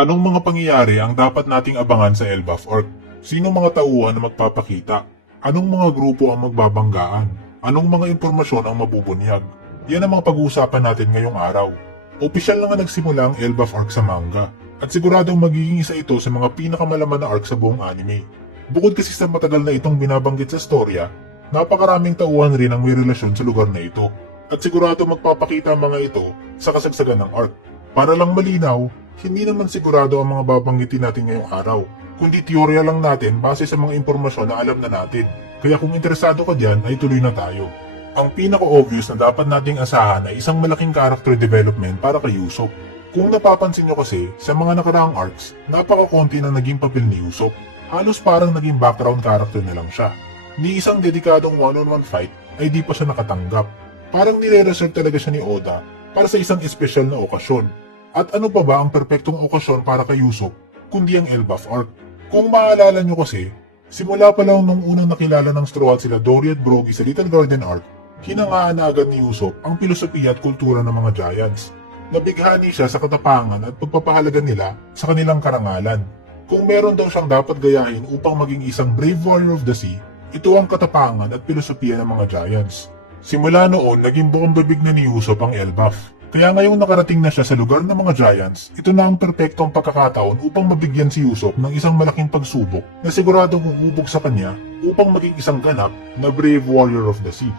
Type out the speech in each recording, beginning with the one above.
Anong mga pangyayari ang dapat nating abangan sa Elbaf Orc? Sinong mga tauhan na magpapakita? Anong mga grupo ang magbabanggaan? Anong mga impormasyon ang mabubunyag? Yan ang mga pag-uusapan natin ngayong araw. Opisyal na nga nagsimula ang Elbaf Orc sa manga, at siguradong magiging isa ito sa mga pinakamalaman na arc sa buong anime. Bukod kasi sa matagal na itong binabanggit sa storya, napakaraming tauhan rin ang may relasyon sa lugar na ito, at sigurado magpapakita ang mga ito sa kasagsagan ng arc. Para lang malinaw, hindi naman sigurado ang mga babanggitin natin ngayong araw, kundi teorya lang natin base sa mga impormasyon na alam na natin. Kaya kung interesado ka dyan ay tuloy na tayo. Ang pinaka-obvious na dapat nating asahan ay isang malaking character development para kay Usopp. Kung napapansin nyo kasi, sa mga nakaraang arcs, napaka-konti na naging papel ni Usopp. Halos parang naging background character na lang siya. Ni isang dedikadong one-on-one fight ay di pa siya nakatanggap. Parang nire-reserve talaga siya ni Oda para sa isang espesyal na okasyon. At ano pa ba ang perpektong okasyon para kay Usopp kundi ang Elbaf Arc? Kung maalala nyo kasi, simula pa lang nung unang nakilala ng Straw Hat sila Dory at Brogy sa Little Garden Arc, hinangaan na agad ni Usopp ang filosofiya at kultura ng mga Giants. Nabighani siya sa katapangan at pagpapahalaga nila sa kanilang karangalan. Kung meron daw siyang dapat gayahin upang maging isang brave warrior of the sea, ito ang katapangan at filosofiya ng mga Giants. Simula noon, naging buong bibig na ni Usopp ang Elbaf. Kaya ngayong nakarating na siya sa lugar ng mga Giants, ito na ang perpektong pagkakataon upang mabigyan si Usopp ng isang malaking pagsubok na siguradong uhubog sa kanya upang maging isang ganap na brave warrior of the sea.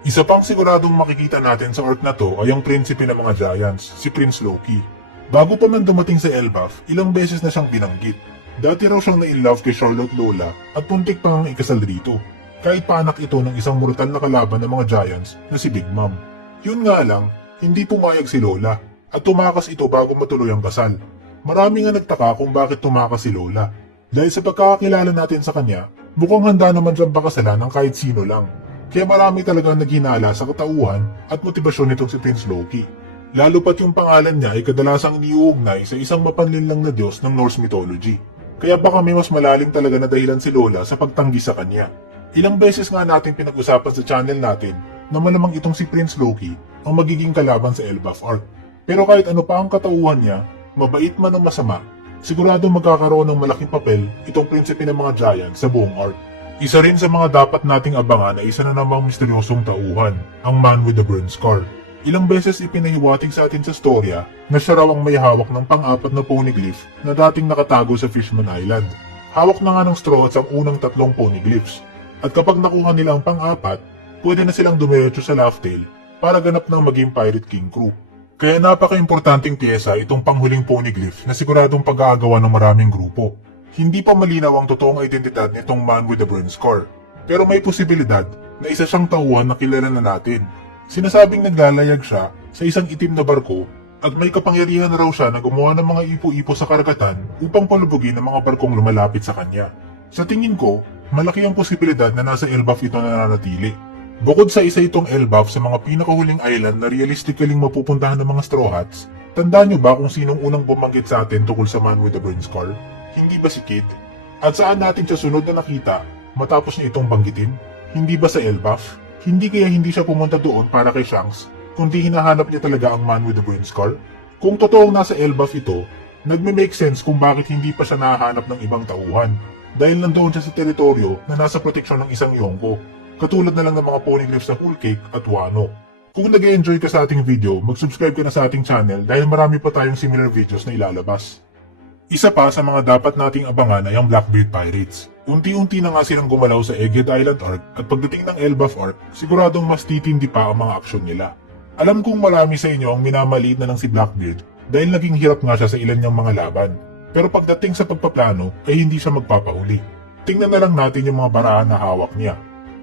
Isa pang siguradong makikita natin sa arc na to ay ang prinsipe ng mga Giants, si Prince Loki. Bago pa man dumating sa Elbaf, ilang beses na siyang binanggit. Dati raw siyang na-inlove kay Charlotte Lola at puntik pa ang ikasal rito, kahit pa anak ito ng isang mortal na kalaban ng mga Giants na si Big Mom. Yun nga lang, hindi pumayag si Lola at tumakas ito bago matuloy ang kasal. Marami nga nagtaka kung bakit tumakas si Lola. Dahil sa pagkakakilala natin sa kanya, mukhang handa naman siyang pakasalan ng kahit sino lang. Kaya marami talagang naghinala sa katauhan at motibasyon nitong si Prince Loki. Lalo pat yung pangalan niya ay kadalasang iniuugnay sa isang mapanlinlang na Diyos ng Norse mythology. Kaya baka may mas malalim talaga na dahilan si Lola sa pagtanggi sa kanya. Ilang beses nga natin pinag-usapan sa channel natin na malamang itong si Prince Loki ang magiging kalaban sa Elbaf Arc. Pero kahit ano pa ang katauhan niya, mabait man o masama, sigurado magkakaroon ng malaking papel itong prinsipe ng mga Giants sa buong arc. Isa rin sa mga dapat nating abangan ay isa na namang misteryosong tauhan, ang Man with the Burn Scar. Ilang beses ipinahiwatig sa atin sa storya na siya raw ang may hawak ng pang-apat na poneglyph na dating nakatago sa Fishman Island. Hawak na nga ng Straw Hats ang unang 3 poneglyphs. At kapag nakuha nila ang pang-apat, pwede na silang dumiretso sa Laugh Tale para ganap ng maging Pirate King crew. Kaya napaka-importanting pyesa itong panghuling poneglyph na siguradong pag-aagawan ng maraming grupo. Hindi pa malinaw ang totoong identidad nitong Man with the Burn Scar, pero may posibilidad na isa siyang tauhan na kilala na natin. Sinasabing naglalayag siya sa isang itim na barko at may kapangyarihan raw siya na gumawa ng mga ipo-ipo sa karagatan upang palubugin ang mga barkong lumalapit sa kanya. Sa tingin ko, malaki ang posibilidad na nasa Elbaf ito na nananatili. Bukod sa isa itong Elbaf sa mga pinakahuling island na realistically mapupuntahan ng mga Straw Hats, tandaan nyo ba kung sinong unang bumanggit sa atin tungkol sa Man with the Burn Scar? Hindi ba si Kid? At saan natin siya sunod na nakita matapos niya itong banggitin? Hindi ba sa Elbaf? Hindi kaya hindi siya pumunta doon para kay Shanks, kundi hinahanap niya talaga ang Man with the Burn Scar? Kung totoong nasa Elbaf ito, nagme-make sense kung bakit hindi pa siya nahahanap ng ibang tauhan, dahil nandoon siya sa teritoryo na nasa proteksyon ng isang Yonko. Katulad na lang ng mga poneglyphs ng Whole Cake at Wano. Kung nag-enjoy ka sa ating video, mag-subscribe ka na sa ating channel dahil marami pa tayong similar videos na ilalabas. Isa pa sa mga dapat nating abangan ay ang Blackbeard Pirates. Unti-unti na nga silang gumalaw sa Egghead Island Arc at pagdating ng Elbaf Arc, siguradong mas titindi pa ang mga aksyon nila. Alam kong marami sa inyo ang minamaliit na ng si Blackbeard dahil naging hirap nga siya sa ilan niyang mga laban. Pero pagdating sa pagpaplano ay hindi siya magpapahuli. Tingnan na lang natin yung mga baraan na hawak niya.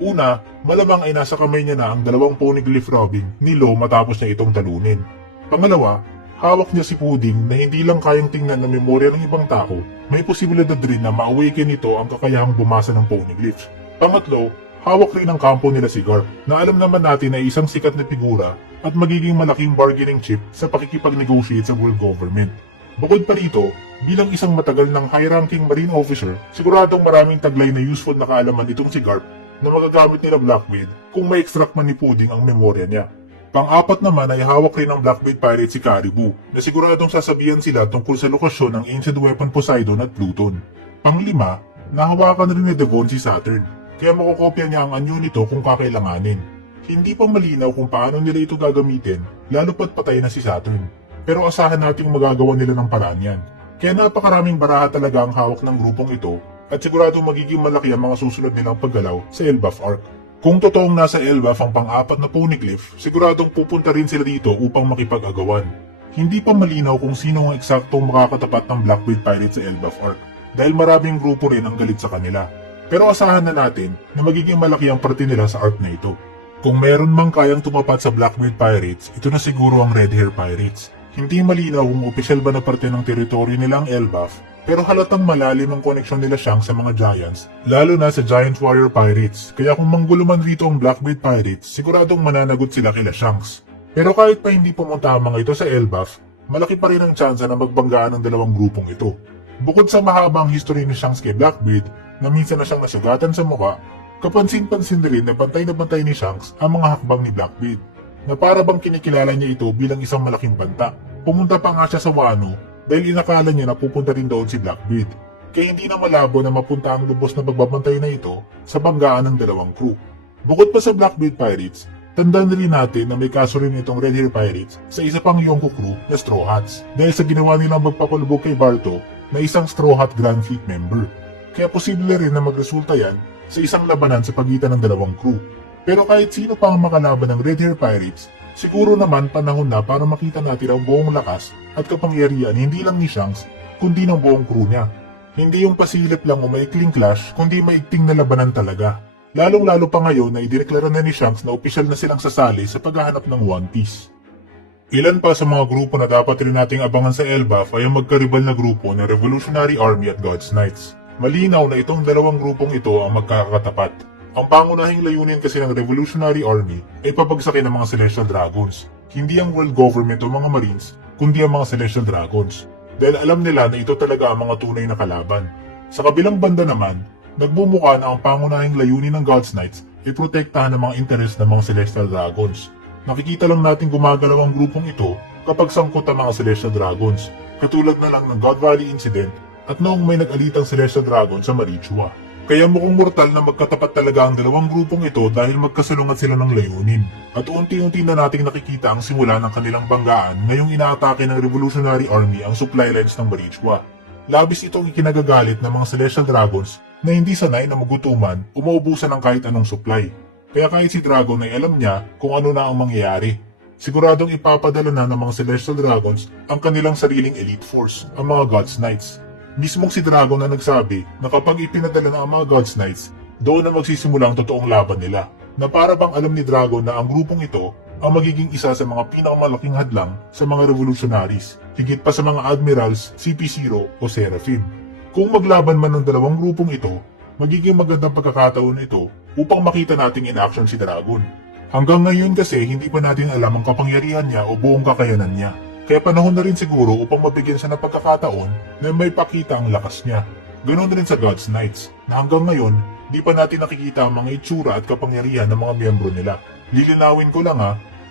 Una, malamang ay nasa kamay niya na ang 2 poneglyph robing ni Law matapos niya itong talunin. Pangalawa, hawak niya si Pudding na hindi lang kayang tingnan ng memorya ng ibang tao, may posibilidad rin na ma-awaken nito ang kakayahang bumasa ng poneglyphs. Pangatlo, hawak rin ang kampo nila si Garp na alam naman natin ay isang sikat na figura at magiging malaking bargaining chip sa pakikipag-negotiate sa world government. Bukod pa rito, bilang isang matagal ng high-ranking marine officer, siguradong maraming taglay na useful na kaalaman itong si Garp na magagamit nila Blackbeard kung ma-extract man ni Pudding ang memorya niya. Pang-apat naman ay hawak rin ng Blackbeard Pirate si Caribou na siguradong sasabihan sila tungkol sa lokasyon ng Ancient Weapon Poseidon at Pluton. Pang-lima, nahawakan rin ni Devon si Saturn, kaya makukopya niya ang anyo nito kung kakailanganin. Hindi pa malinaw kung paano nila ito gagamitin, lalo pat patay na si Saturn. Pero asahan nating magagawa nila ng paraan yan. Kaya napakaraming baraha talaga ang hawak ng grupong ito at siguradong magiging malaki ang mga susunod nilang paggalaw sa Elbaf Arc. Kung totoong nasa Elbaf ang pang-apat na Poneglyph, siguradong pupunta rin sila dito upang makipag-agawan. Hindi pa malinaw kung sino ang eksaktong makakatapat ng Blackbeard Pirate sa Elbaf Arc dahil maraming grupo rin ang galit sa kanila. Pero asahan na natin na magiging malaki ang parte nila sa arc na ito. Kung meron mang kayang tumapat sa Blackbeard Pirates, ito na siguro ang Red Hair Pirates. Hindi malinaw kung opisyal ba na parte ng teritoryo nila ang Elbaf, pero halatang malalim ang koneksyon nila siyang sa mga Giants, lalo na sa Giant Warrior Pirates, kaya kung manggulo man rito ang Blackbeard Pirates, siguradong mananagot sila kila Shanks. Pero kahit pa hindi pumunta ang mga ito sa Elbaf, malaki pa rin ang tsansa na magbanggaan ng dalawang grupong ito. Bukod sa mahabang history ni Shanks kay Blackbeard, na minsan na siyang nasugatan sa mukha, kapansin-pansin rin na bantay ni Shanks ang mga hakbang ni Blackbeard, na para bang kinikilala niya ito bilang isang malaking banta. Pumunta pa nga siya sa Wano dahil inakala niya na pupunta rin doon si Blackbeard, kaya hindi na malabo na mapunta ang lubos na pagbabantay na ito sa banggaan ng dalawang crew. Bukod pa sa Blackbeard Pirates, tandaan rin natin na may kaso rin itong Red Hair Pirates sa isa pang Yonko crew na Straw Hats dahil sa ginawa nilang magpapalubog kay Barto na isang Straw Hat Grand Fleet member. Kaya posible rin na magresulta yan sa isang labanan sa pagitan ng dalawang crew. Pero kahit sino pa ang makalaban ng Red Hair Pirates, siguro naman panahon na para makita natin ang buong lakas at kapangyarihan hindi lang ni Shanks, kundi ng buong crew niya. Hindi yung pasilip lang o maikling clash, kundi maigting na labanan talaga. Lalong-lalo pa ngayon na idineklara na ni Shanks na opisyal na silang sasali sa paghahanap ng One Piece. Ilan pa sa mga grupo na dapat rin nating abangan sa Elbaf ay ang magkaribal na grupo ng Revolutionary Army at God's Knights. Malinaw na itong dalawang grupong ito ang magkakatapat. Ang pangunahing layunin kasi ng Revolutionary Army ay papagsakin ang mga Celestial Dragons. Hindi ang world government o mga Marines, kundi ang mga Celestial Dragons. Dahil alam nila na ito talaga ang mga tunay na kalaban. Sa kabilang banda naman, nagbumuka na ang pangunahing layunin ng God's Knights ay protektahan ang mga interes ng mga Celestial Dragons. Nakikita lang natin gumagalaw ang grupong ito kapag sangkot ang mga Celestial Dragons, katulad na lang ng God Valley Incident at noong may nag-alitang Celestial Dragon sa Marichua. Kaya mukhang mortal na magkatapat talaga ang dalawang grupong ito dahil magkasalungat sila ng layunin. At unti-unti na nating nakikita ang simula ng kanilang banggaan ngayong inaatake ng Revolutionary Army ang supply lines ng Marichua. Labis itong ikinagagalit ng mga Celestial Dragons na hindi sanay na magutuman o maubusan ng kahit anong supply. Kaya kahit si Dragon ay alam niya kung ano na ang mangyayari. Siguradong ipapadala na ng mga Celestial Dragons ang kanilang sariling elite force, ang mga God's Knights. Mismong si Dragon na nagsabi na kapag ipinadala na ang mga God's Knights, doon na magsisimula ang totoong laban nila. Na para bang alam ni Dragon na ang grupong ito ang magiging isa sa mga pinakamalaking hadlang sa mga revolutionaries, higit pa sa mga admirals, CP0 o Seraphim. Kung maglaban man ng dalawang grupong ito, magiging magandang pagkakataon ito upang makita nating in action si Dragon. Hanggang ngayon kasi hindi pa natin alam ang kapangyarihan niya o buong kakayanan niya. Kaya panahon na rin siguro upang mabigyan siya ng pagkakataon na may pakita ang lakas niya. Ganon rin sa God's Knights, na hanggang ngayon, di pa natin nakikita ang mga itsura at kapangyarihan ng mga miyembro nila. Lilinawin ko lang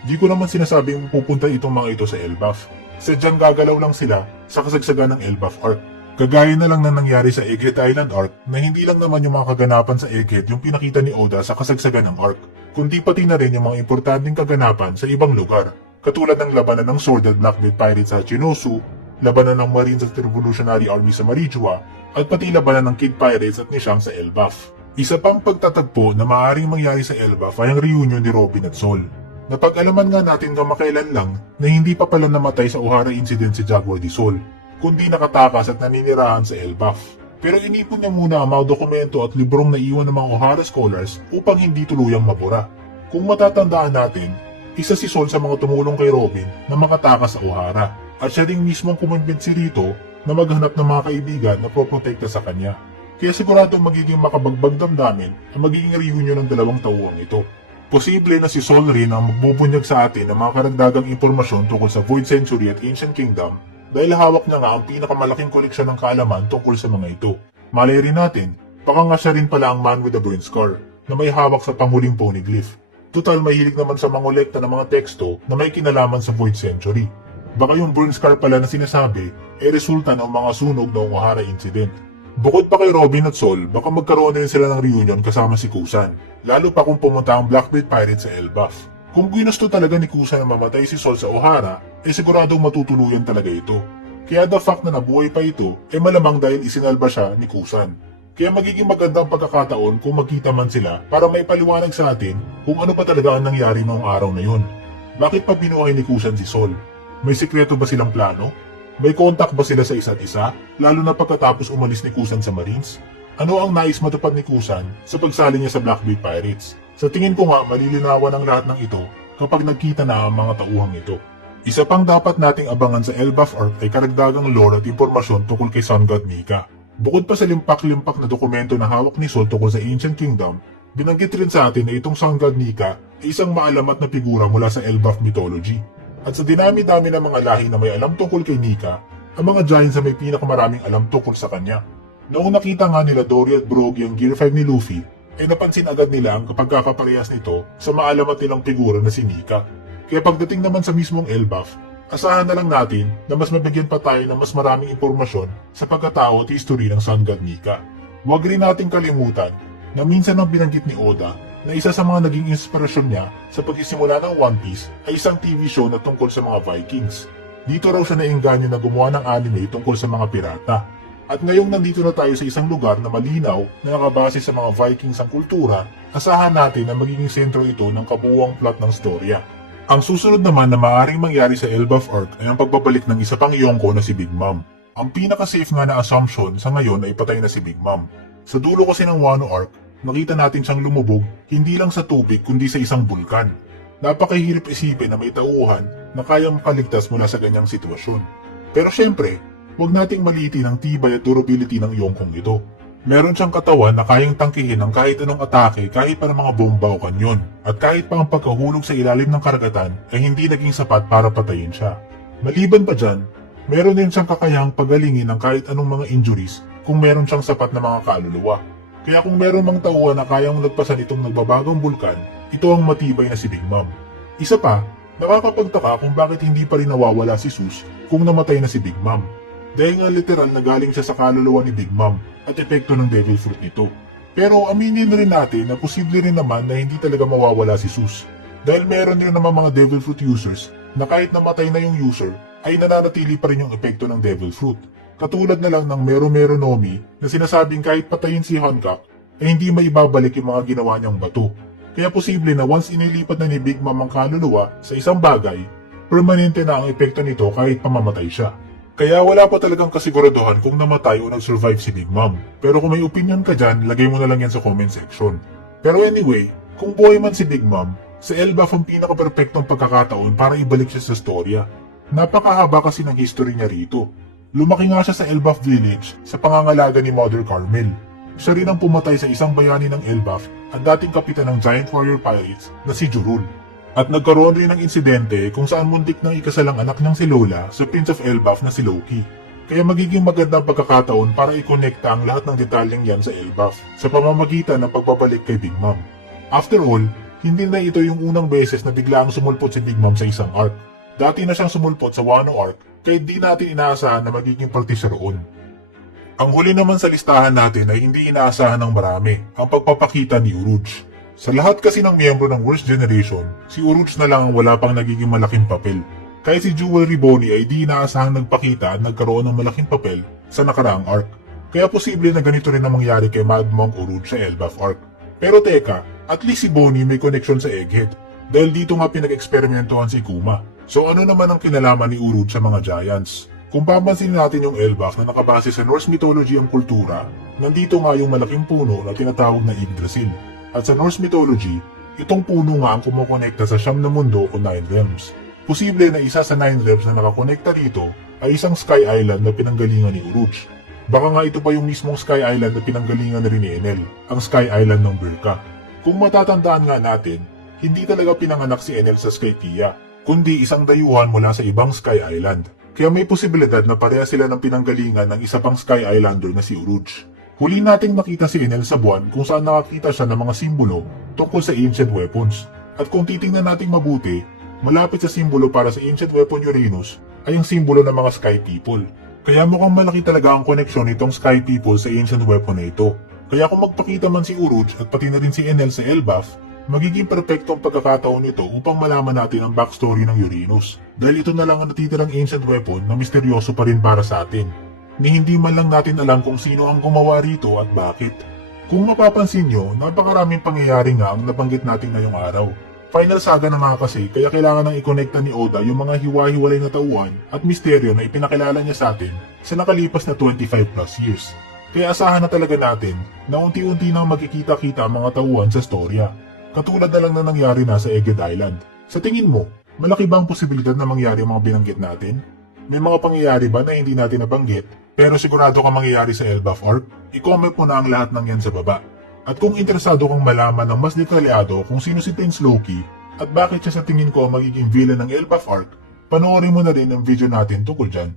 di ko naman sinasabing pupunta itong mga ito sa Elbaf. Sadyang gagalaw lang sila sa kasagsagan ng Elbaf Arc. Kagaya na lang na nangyari sa Egghead Island Arc na hindi lang naman yung mga kaganapan sa Egghead yung pinakita ni Oda sa kasagsagan ng Arc, kundi pati na rin yung mga importanteng kaganapan sa ibang lugar. Katulad ng labanan ng Sword at Blackbeard Pirates sa Chinosu, labanan ng Marines at Revolutionary Army sa Marichua, at pati labanan ng Kid Pirates at ni Shanks sa Elbaf. Isa pang pagtatagpo na maaaring mangyari sa Elbaf ay ang reunion ni Robin at Sol. Napag-alaman nga natin kamakailan lang na hindi pa pala namatay sa Ohara Incident si Jaguar di Sol, kundi nakatakas at naninirahan sa Elbaf. Pero inipon niya muna ang mga dokumento at librong naiwan ng mga Ohara scholars upang hindi tuluyang mabura. Kung matatandaan natin, isa si Sol sa mga tumulong kay Robin na makatakas sa Ohara, at siya ring mismo ang kumbinsi rito na maghanap ng mga kaibigan na poprotekta sa kanya. Kaya siguradong magiging makabagbag damdamin ang magiging reunion ng dalawang tauhan ito. Posible na si Sol rin ang magbubunyag sa atin ng mga karagdagang impormasyon tungkol sa Void Century at Ancient Kingdom dahil hawak niya nga ang pinakamalaking koleksyon ng kaalaman tungkol sa mga ito. Malay rin natin, baka nga siya rin pala ang Man with the Burn Scar na may hawak sa panghuling Poneglyph. Total mahilig naman sa mangolekta ng mga teksto na may kinalaman sa Void Century. Baka yung burn scar pala na sinasabi ay resulta ng mga sunog ng Ohara incident. Bukod pa kay Robin at Sol, baka magkaroon din sila ng reunion kasama si Kusan, lalo pa kung pumunta ang Blackbeard Pirates sa Elbaf. Kung ginusto talaga ni Kusan na mamatay si Sol sa Ohara, ay siguradong matutuluyan talaga ito. Kaya the fact na nabuhay pa ito ay malamang dahil isinalba siya ni Kusan. Kaya magiging magandang pagkakataon kung magkita man sila para may paliwanag sa atin kung ano pa talaga ang nangyari noong araw na yun. Bakit pa binuhay ni Kusan si Sol? May sikreto ba silang plano? May contact ba sila sa isa't isa, lalo na pagkatapos umalis ni Kusan sa Marines? Ano ang nais matupad ni Kusan sa pagsali niya sa Blackbeard Pirates? Sa tingin ko nga malilinawan ang lahat ng ito kapag nagkita na ang mga tauhang ito. Isa pang dapat nating abangan sa Elbaf Arc ay karagdagang lore at impormasyon tungkol kay Sun God Nika. Bukod pa sa limpak-limpak na dokumento na hawak ni Sol tungkol sa Ancient Kingdom, binanggit rin sa atin na itong Sun God Nika ay isang maalamat na figura mula sa Elbaf mythology. At sa dinami-dami ng mga lahi na may alam tungkol kay Nika, ang mga Giants ay may pinakamaraming alam tungkol sa kanya. Noong nakita nga nila Dory at Brogy ang Gear 5 ni Luffy, ay napansin agad nila ang pagkakaparehas nito sa maalamat nilang figura na si Nika. Kaya pagdating naman sa mismong Elbaf, asahan na lang natin na mas mabigyan pa tayo ng mas maraming impormasyon sa pagkatao at history ng Sun God Nika. Huwag rin nating kalimutan na minsan ang binanggit ni Oda na isa sa mga naging inspirasyon niya sa pagsisimula ng One Piece ay isang TV show na tungkol sa mga Vikings. Dito raw siya nainganyo na gumawa ng anime tungkol sa mga pirata. At ngayong nandito na tayo sa isang lugar na malinaw na nakabase sa mga Vikings ang kultura, asahan natin na magiging sentro ito ng kabuuang plot ng storya. Ang susunod naman na maaaring mangyari sa Elbaf Arc ay ang pagbabalik ng isa pang Yonko na si Big Mom. Ang pinaka-safe nga na assumption sa ngayon ay patay na si Big Mom. Sa dulo kasi ng Wano Arc, nakita natin siyang lumubog hindi lang sa tubig kundi sa isang bulkan. Napakahirap isipin na may tauhan na kayang makaligtas mula sa ganyang sitwasyon. Pero syempre, huwag nating maliitin ang tibay at durability ng Yonkong ito. Meron siyang katawan na kayang tangkihin ng kahit anong atake kahit pa ng mga bomba o kanyon. At kahit pa ang pagkahulog sa ilalim ng karagatan ay hindi naging sapat para patayin siya. Maliban pa dyan, meron din siyang kakayahang pagalingin ng kahit anong mga injuries kung meron siyang sapat na mga kaluluwa. Kaya kung meron mang tauhan na kayang lagpasan itong nagbabagong bulkan, ito ang matibay na si Big Mom. Isa pa, nakakapagtaka kung bakit hindi pa rin nawawala si Zeus kung namatay na si Big Mom. Dahil nga literal na galing siya sa kaluluwa ni Big Mom at epekto ng Devil Fruit nito. Pero aminin rin natin na posible rin naman na hindi talaga mawawala si Zeus. Dahil meron din naman mga Devil Fruit users na kahit namatay na yung user ay nananatili pa rin yung epekto ng Devil Fruit. Katulad na lang ng Mero Nomi na sinasabing kahit patayin si Hancock ay hindi maibabalik yung mga ginawa niyang bato. Kaya posible na once inilipat na ni Big Mom ang kaluluwa sa isang bagay, permanente na ang epekto nito kahit pamamatay siya. Kaya wala pa talagang kasiguraduhan kung namatay o nag-survive si Big Mom. Pero kung may opinion ka dyan, lagay mo na lang yan sa comment section. Pero anyway, kung buhay man si Big Mom, sa Elbaf ang pinaka-perfectong pagkakataon para ibalik siya sa storya. Napakahaba kasi ng history niya rito. Lumaki nga siya sa Elbaf Village sa pangangalaga ni Mother Carmel. Siya rin ang pumatay sa isang bayani ng Elbaf at dating kapitan ng Giant Warrior Pirates na si Jurul. At nagkaroon rin ng insidente kung saan muntik nang ikasalang anak niyang si Lola sa Prince of Elbaf na si Loki. Kaya magiging magandang pagkakataon para i-connecta ang lahat ng detalyeng yan sa Elbaf sa pamamagitan ng pagbabalik kay Big Mom. After all, hindi na ito yung unang beses na biglaang sumulpot si Big Mom sa isang arc. Dati na siyang sumulpot sa Wano Arc kaya di natin inaasahan na magiging parte siya roon. Ang huli naman sa listahan natin ay hindi inaasahan ng marami, ang pagpapakita ni Uruj. Sa lahat kasi ng miyembro ng Worst Generation, si Uruj na lang ang wala pang nagiging malaking papel. Kaya si Jewelry Bonnie ay di inaasahang nagpakita at nagkaroon ng malaking papel sa nakaraang arc. Kaya posible na ganito rin ang mangyari kay Mad Monk Uruj sa Elbaf arc. Pero teka, at least si Bonnie may connection sa Egghead. Dahil dito nga pinag-eksperimentohan si Kuma. So ano naman ang kinalaman ni Uruj sa mga Giants? Kung papansin natin yung Elbaf na nakabase sa Norse mythology ang kultura, nandito nga yung malaking puno na tinatawag na Yggdrasil. At sa Norse mythology, itong puno nga ang kumukonekta sa Siyam na Mundo o Nine Realms. Posible na isa sa Nine Realms na nakakonekta dito ay isang Sky Island na pinanggalingan ni Uruj. Baka nga ito pa yung mismong Sky Island na pinanggalingan na rin ni Enel, ang Sky Island ng Birka. Kung matatandaan nga natin, hindi talaga pinanganak si Enel sa Skypiea, kundi isang dayuhan mula sa ibang Sky Island. Kaya may posibilidad na pareha sila ng pinanggalingan ng isa pang Sky Islander na si Uruj. Huli nating nakita si Enel sa buwan kung saan nakakita siya ng mga simbolo tungkol sa ancient weapons. At kung titingnan nating mabuti, malapit sa simbolo para sa Ancient Weapon Uranus ay ang simbolo ng mga Sky People. Kaya mukhang malaki talaga ang koneksyon nitong Sky People sa Ancient Weapon na ito. Kaya kung magpakita man si Uruj at pati na rin si Enel sa Elbaf, magiging perpektong pagkakataon nito upang malaman natin ang backstory ng Uranus. Dahil ito na lang ang natitirang Ancient Weapon na misteryoso pa rin para sa atin. Ni hindi man lang natin alam kung sino ang gumawa rito at bakit. Kung mapapansin nyo, napakaraming pangyayari nga ang nabanggit natin ngayong araw. Final saga na nga kasi kaya kailangan nang ikonekta ni Oda yung mga hiwa-hiwalay na tauhan at misteryo na ipinakilala niya sa atin sa nakalipas na 25 plus years. Kaya asahan na talaga natin na unti-unti nang magkikita-kita ang mga tauhan sa storya. Katulad na lang na nangyari na sa Egged Island. Sa tingin mo, malaki ba ang posibilidad na mangyari ang mga binanggit natin? May mga pangyayari ba na hindi natin nabanggit pero sigurado ka mangyayari sa Elbaf Orc? I-comment mo na ang lahat ng yan sa baba. At kung interesado kang malaman ng mas detalyado kung sino si Prince Loki at bakit siya sa tingin ko ang magiging villain ng Elbaf Arc, panoorin mo na rin ang video natin tungkol dyan.